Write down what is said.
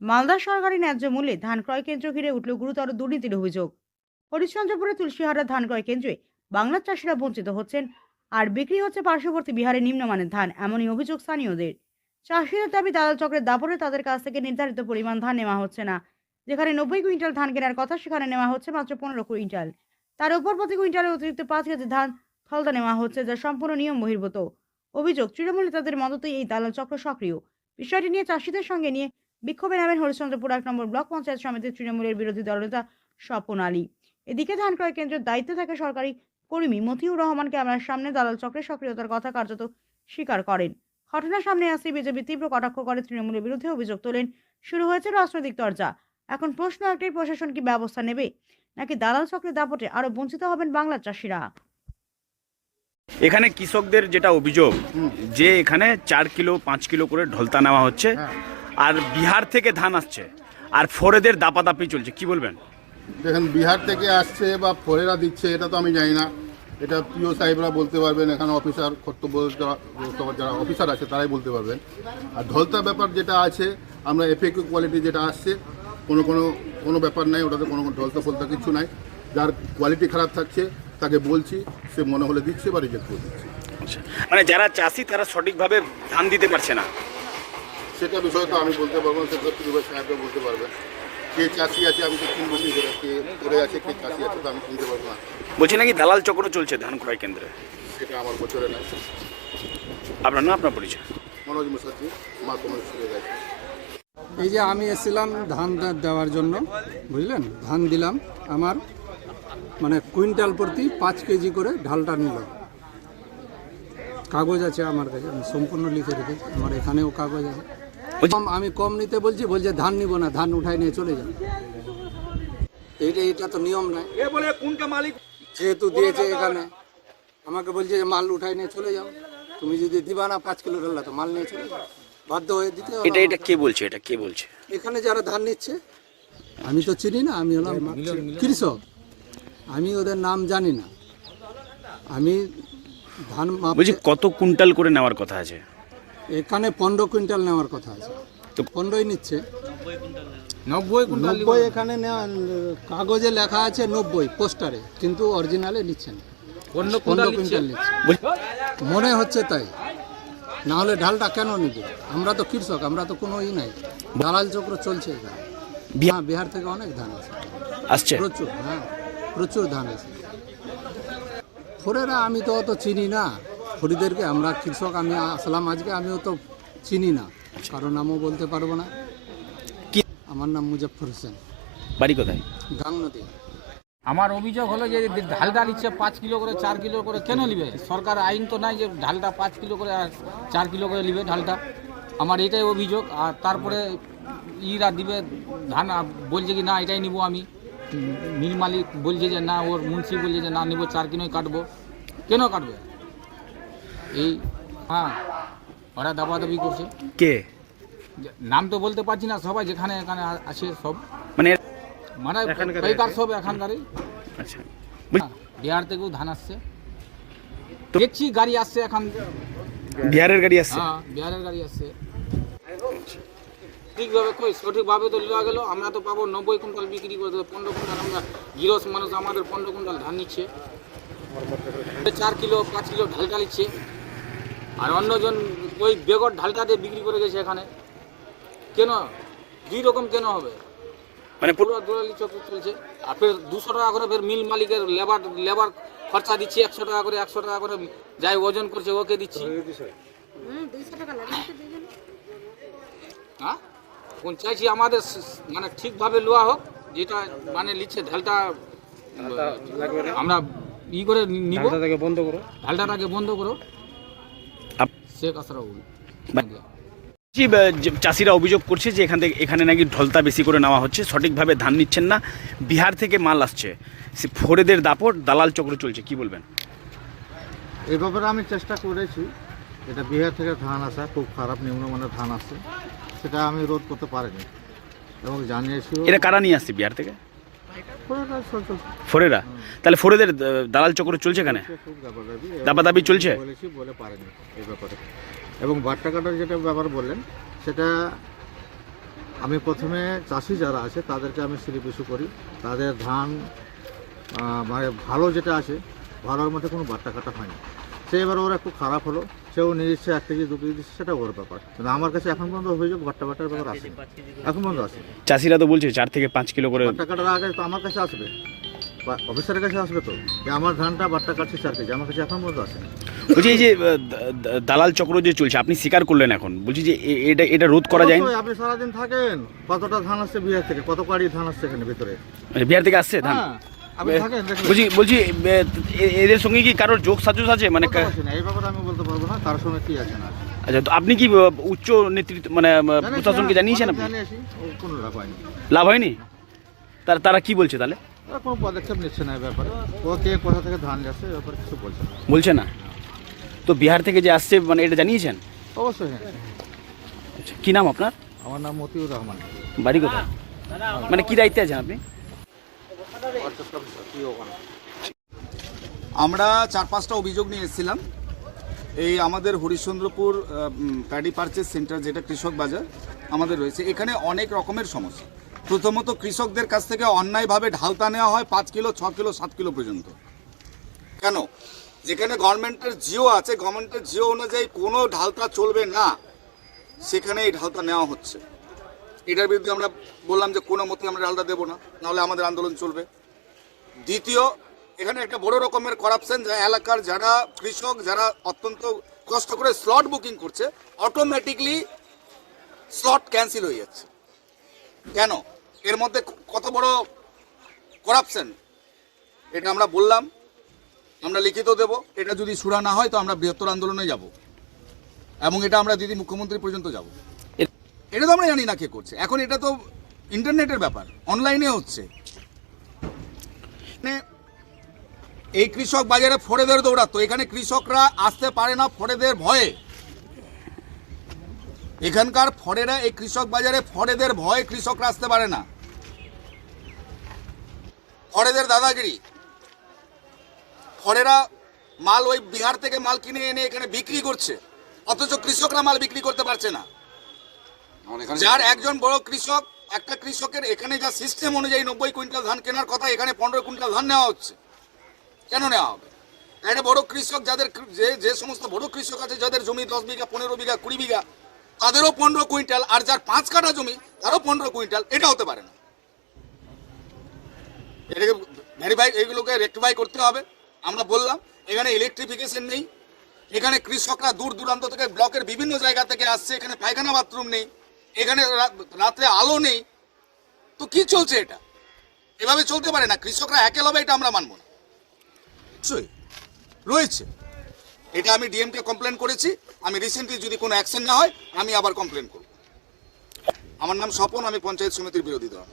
মালদা সরকারি ন্যায্য মূল্যে ধান ক্রয় কেন্দ্র ঘিরে উঠল গুরুতর দুর্নীতির অভিযোগ। হরিশ্চন্দ্রপুরে তুলসীহারা ধান ক্রয় কেন্দ্রে বাংলার চাষিরা বঞ্চিত হচ্ছেন, আর বিক্রি হচ্ছে পার্শ্ববর্তী বিহারের নিম্নমানের ধান, এমনই অভিযোগ স্থানীয়দের। চাষিদের দাবি, দালাল চক্রের দাপটে তাদের কাছ থেকে নির্ধারিত পরিমাণ ধান নেওয়া হচ্ছে না। যেখানে 90 কুইন্টাল ধান কেনার কথা, সেখানে নেওয়া হচ্ছে মাত্র 15 কুইন্টাল। তার উপর প্রতি কুইন্টালের অতিরিক্ত 5 কেজি ধান ফলতা নেওয়া হচ্ছে, যা সম্পূর্ণ নিয়ম বহির্ভূত। অভিযোগ, তৃণমূল নেতাদের মদতেই এই দালাল চক্র সক্রিয়। বিষয়টি নিয়ে চাষিদের সঙ্গে নিয়ে বিক্ষোভে নামেন হরিশ্চন্দ্রপুর 1 নম্বর ব্লক পঞ্চায়েত সমিতির তৃণমূলের বিরোধী দলনেতা স্বপন আলী। এদিকে ধান ক্রয় কেন্দ্রের দায়িত্বে থাকা সরকারি কর্মী মতিউর রহমান ক্যামেরার সামনে দালাল চক্রের সক্রিয়তার কথা কার্যত স্বীকার করেন। ঘটনার সামনে আসতে বিজেপি তীব্র কটাক্ষ করে তৃণমূলের বিরুদ্ধে অভিযোগ তোলেন। শুরু হয়েছে রাজনৈতিক চর্চা। এখন প্রশ্ন একটাই, প্রশাসন কি ব্যবস্থা নেবে, নাকি দালাল চক্রের দাপটে আরো বঞ্চিত হবেন বাংলার চাষিরা? এখানে কৃষকদের যেটা অভিযোগ, যে এখানে 4 কিলো 5 কিলো করে ঢলতা নেওয়া হচ্ছে, আর বিহার থেকে ধান আসছে, আর ফোরেদের দাপাদাপি চলছে, কি বলবেন? দেখেন, বিহার থেকে আসছে বা ফরেরা দিচ্ছে এটা তো আমি জানি না, এটা পিও সাহেবরা বলতে পারবেন, এখানে অফিসার কর্তব্য যারা অফিসার আছে তারাই বলতে পারবেন। আর ঢলতা ব্যাপার যেটা আছে, আমরা এফএকিউ কোয়ালিটি যেটা আসছে, কোনো ব্যাপার নাই, ওটাতে কোনো ঢলতা ফলতা কিছু নাই। যার কোয়ালিটি খারাপ থাকছে তাকে বলছি, সে মনে হলে দিচ্ছে বা রিজেক্ট করে দিচ্ছে। মানে যারা চাষি তারা সঠিকভাবে ধান দিতে পারছে না, সেটা বিষয় তো আমি বলতে পারবো না, সেটা পিও সাহেবরা বলতে পারবেন। কে চাষি আছে আমি তো কিনবো কি করে, কে করে আছে, কে চাষি আছে তো আমি কিনতে পারবো না। বলছে নাকি দালাল চক্র চলছে ধান ক্রয় কেন্দ্রে। সেটা আমার বছরে নাই। আপনার না আপনার পরিচয়? মনোজ মুখার্জি, মা তোমার সুরে গেছে। এই যে আমি এসেছিলাম ধান দেওয়ার জন্য, বুঝলেন, ধান দিলাম। আমার মানে কুইন্টাল প্রতি 5 কেজি করে ঢালটা নিল। কাগজ আছে আমার কাছে, আমি সম্পূর্ণ লিখে রেখেছি, আমার এখানেও কাগজ আছে। আমি কম নিতে বলছি, বলছে ধান নিব না, ধান উঠাই নিয়ে চলে যাও। এটা তো নিয়ম নয়। যেহেতু দিয়েছে এখানে, আমাকে বলছে যে মাল উঠাই নিয়ে চলে যাও। তুমি যদি দিবা না 5 কিলো ঢাললা, তো মাল নিয়ে চলে যাও, বাধ্য হয়ে দিতে হবে। এটা কে বলছে? এটা কে বলছে? এখানে যারা ধান নিচ্ছে, আমি তো চিনি না, আমি হলাম কৃষক, আমি ওদের নাম জানি না। আমি ধান বলছি কত কুইন্টাল করে নেওয়ার কথা আছে? এখানে 15 কুইন্টাল নেওয়ার কথা আছে, তো 15ই নিচ্ছে। 90 এখানে কাগজে লেখা আছে 90 পোস্টারে, কিন্তু অরিজিনালে নিচ্ছে না, 15 কুইন্টাল নিচ্ছে। মনে হচ্ছে তাই, না হলে ঢালটা কেন নিবে? আমরা তো কৃষক, আমরা তো কোনো নাই। দালাল চক্র চলছে এখানে। বিহার থেকে অনেক ধান আসছে, প্রচুর, হ্যাঁ প্রচুর ধান আছে। ফোরেরা আমি তো অত চিনি না, ফরিদেরকে, আমরা কৃষক, আমি আসলাম আজকে, আমিও তো চিনি না, কারো নামও বলতে পারবো না। কি আমার নাম মুজফ্ফর হোসেন, বাড়ি কোথায়? গাংনদী। আমার অভিযোগ হলো যে ঢালটা নিচ্ছে 5 কিলো করে 4 কিলো করে, কেন নিবে? সরকার আইন তো নাই যে ঢালটা 5 কিলো করে আর 4 কিলো করে নিবে ঢালটা। আমার এটাই অভিযোগ। আর তারপরে ইরা দিবে ধান, বলছে কি না এটাই নিব আমি। মিল মালিক বলছে যে না, ওর মুন্সি বলছে যে না নিব, 4 কিলোই কাটবো। কেন কাটবে? এই হ্যাঁ, ওরা দাবাদাবি করছে। কে? নাম তো বলতে পারছি না, সবাই যেখানে এখানে আছে সব, মানে মানে বেকার সব এখানকারই। আচ্ছা, বিহার থেকেও ধান আসছে, দেখছি গাড়ি আসছে এখন। বিহারের গাড়ি আসছে? হ্যাঁ, বিহারের গাড়ি আসছে। ঠিকভাবে কই সঠিকভাবে তো নেওয়া গেল, আমরা তো পাবো 90 কুইন্টাল বিক্রি করে দেবো। 15 কুইন্টাল আমরা গিরস মানুষ, আমাদের 15 কুইন্টাল ধান নিচ্ছে, 4 কিলো 5 কিলো ঢালটা নিচ্ছে। আর অন্যজন ওই বেগর ঢালটা দিয়ে বিক্রি করে গেছে এখানে। কেন 2 রকম কেন হবে? মানে পুরো দলালি চক্র চলছে। আর ফের 200 টাকা করে ফের মিল মালিকের লেবার খরচা দিচ্ছি, 100 টাকা করে, 100 টাকা করে যাই ওজন করছে ওকে দিচ্ছি। হ্যাঁ, কোন চাইছি আমাদের মানে ঠিকভাবে লওয়া হোক, যেটা মানে লিখছে ঢালটা আমরা করে নিব, ঢালটাকে বন্ধ করো। শেখ আসরাউল। চাষিরা অভিযোগ করছে যে এখানে নাকি ঢলতা বেশি করে নেওয়া হচ্ছে, সঠিকভাবে ধান নিচ্ছেন না, বিহার থেকে মাল আসছে, ফোরেদের দাপট, দালাল চক্র চলছে, কি বলবেন? এই ব্যাপারে আমি চেষ্টা করেছি, এটা বিহার থেকে ধান আসা খুব খারাপ নিম্নমানের ধান আসছে, সেটা আমি রোধ করতে পারিনি এবং জানিয়েছি। এটা কারা নিয়ে আসছে বিহার থেকে? ফোরেরা? তাহলে ফোরেদের দালাল চক্র চলছে এখানে, দাবাদাবি চলছে বলে পারেনি এই ব্যাপারে। এবং বাট্টা কাটার যেটা ব্যাপার বললেন, সেটা আমি প্রথমে চাষি যারা আছে তাদেরকে আমি স্লিপ ইস্যু করি, তাদের ধান মানে ভালো যেটা আছে ভালোর মধ্যে কোনো বাট্টা কাটা হয়নি। সে এবার ওরা একটু খারাপ হলো, সেও নিয়ে যাচ্ছে 1 কেজি 2 কেজি দিচ্ছে, সেটা ওর ব্যাপার। কিন্তু আমার কাছে এখন পর্যন্ত অভিযোগ বাট্টার ব্যাপার আসে, এখন পর্যন্ত আসে। চাষিরা তো বলছে 4 থেকে 5 কিলো করে। বাট্টা কাটার আগে তো আমার কাছে আসবে, বা অফিসারের কাছে আসবে তো, যে আমার ধানটা বাট্টা কাটছে 4 কেজি, আমার কাছে এখন পর্যন্ত আসে। বলছি এই যে দালাল চক্র যে চলছে, আপনি স্বীকার করলেন এখন, বলছি যে এটা রোধ করা যায় না? অবশ্যই, আপনি সারাদিন থাকেন, কতটা ধান আসছে বিহার থেকে, কত গাড়ি ধান আসছে এখানে ভিতরে। বিহার থেকে আসছে ধান? হ্যাঁ, আপনি থাকেন দেখবেন। বলছি এদের সঙ্গে কি কারোর যোগ সাজস আছে মানে? বলতে পারছি না, এই ব্যাপারে আমি বলতে পারবো না কার সঙ্গে কি আছে না আছে। আচ্ছা, তো আপনি কি উচ্চ নেতৃত্ব মানে প্রশাসনকে জানিয়েছেন? আপনি জানিয়েছি, কোনো লাভ হয়নি। লাভ হয়নি? তারা কি বলছে তাহলে? ওরা কোনো পদক্ষেপ নিচ্ছে না এই ব্যাপারে, ও কে কোথা থেকে ধান যাচ্ছে এই ব্যাপারে কিছু বলছে না। বলছে না? তো বিহার থেকে যে আসছে মানে এটা জানিয়েছেন? অবশ্যই হ্যাঁ। আচ্ছা, কি নাম আপনার? আমার নাম মতিউর রহমান। বাড়ি কোথায়? মানে কি দায়িত্বে আছেন আপনি? আমরা 4-5টা অভিযোগ নিয়ে এসেছিলাম। এই আমাদের হরিশ্চন্দ্রপুর প্যাডি পারচেস সেন্টার, যেটা কৃষক বাজার আমাদের রয়েছে, এখানে অনেক রকমের সমস্যা। প্রথমত কৃষকদের কাছ থেকে অন্যায়ভাবে ঢালতা নেওয়া হয় 5 কিলো 6 কিলো 7 কিলো পর্যন্ত। কেন? যেখানে গভর্নমেন্টের জিও আছে, গভর্নমেন্টের জিও অনুযায়ী কোনো ঢালতা চলবে না, সেখানে এই ঢালতা নেওয়া হচ্ছে। এটার বিরুদ্ধে আমরা বললাম যে কোনো মতে আমরা ঢালতা দেবো না, নাহলে আমাদের আন্দোলন চলবে। দ্বিতীয়, এখানে একটা বড় রকমের করাপশন, যা এলাকার যারা কৃষক যারা অত্যন্ত কষ্ট করে স্লট বুকিং করছে, অটোমেটিকলি স্লট ক্যান্সেল হয়ে যাচ্ছে। কেন? এর মধ্যে কত বড় করাপশন, এটা আমরা বললাম, আমরা লিখিত দেব। এটা যদি সুরা না হয় তো আমরা বৃহত্তর আন্দোলনে যাব, এবং এটা আমরা দিদি মুখ্যমন্ত্রী পর্যন্ত যাব। এটা তো আমরা জানি না কে করছে। এখন এটা তো ইন্টারনেটের ব্যাপার, অনলাইনে হচ্ছে। এই কৃষক বাজারে ফড়েদের দৌড়াতো, এখানে কৃষকরা আসতে পারে না ফড়েদের ভয়ে। এখানকার ফড়েরা এই কৃষক বাজারে ফড়েদের ভয়ে কৃষকরা আসতে পারে না। ফড়েদের দাদাগিরি, ফড়েরা মাল ওই বিহার থেকে মাল কিনে এনে এখানে বিক্রি করছে, অথচ কৃষকরা মাল বিক্রি করতে পারছে না। যার একজন বড় কৃষক, একটা কৃষকের এখানে যা সিস্টেম অনুযায়ী 90 কুইন্টাল ধান কেনার কথা, এখানে 15 কুইন্টাল ধান নেওয়া হচ্ছে। কেন নেওয়া হবে? একটা বড় কৃষক, যাদের যে সমস্ত বড় কৃষক আছে, যাদের জমি 10 বিঘা 15 বিঘা 20 বিঘা, তাদেরও 15 কুইন্টাল, আর যার 5 কাঠা জমি তারও 15 কুইন্টাল, এটা হতে পারে না। এটাকে ভেরিফাই, এইগুলোকে রেক্টিফাই করতে হবে। আমরা বললাম এখানে ইলেকট্রিফিকেশন নেই, এখানে কৃষকরা দূর দূরান্ত থেকে ব্লকের বিভিন্ন জায়গা থেকে আসছে, এখানে পায়খানা বাথরুম নেই, এখানে রাত্রে আলো নেই। তো কি চলছে এটা? এভাবে চলতে পারে না। কৃষকরা একেলবে, এটা আমরা মানব না। রয়েছে এটা, আমি ডিএমকে কমপ্লেন করেছি। আমি রিসেন্টলি যদি কোনো অ্যাকশন না হয় আমি আবার কমপ্লেন করব। আমার নাম স্বপন, আমি পঞ্চায়েত সমিতির বিরোধী দল।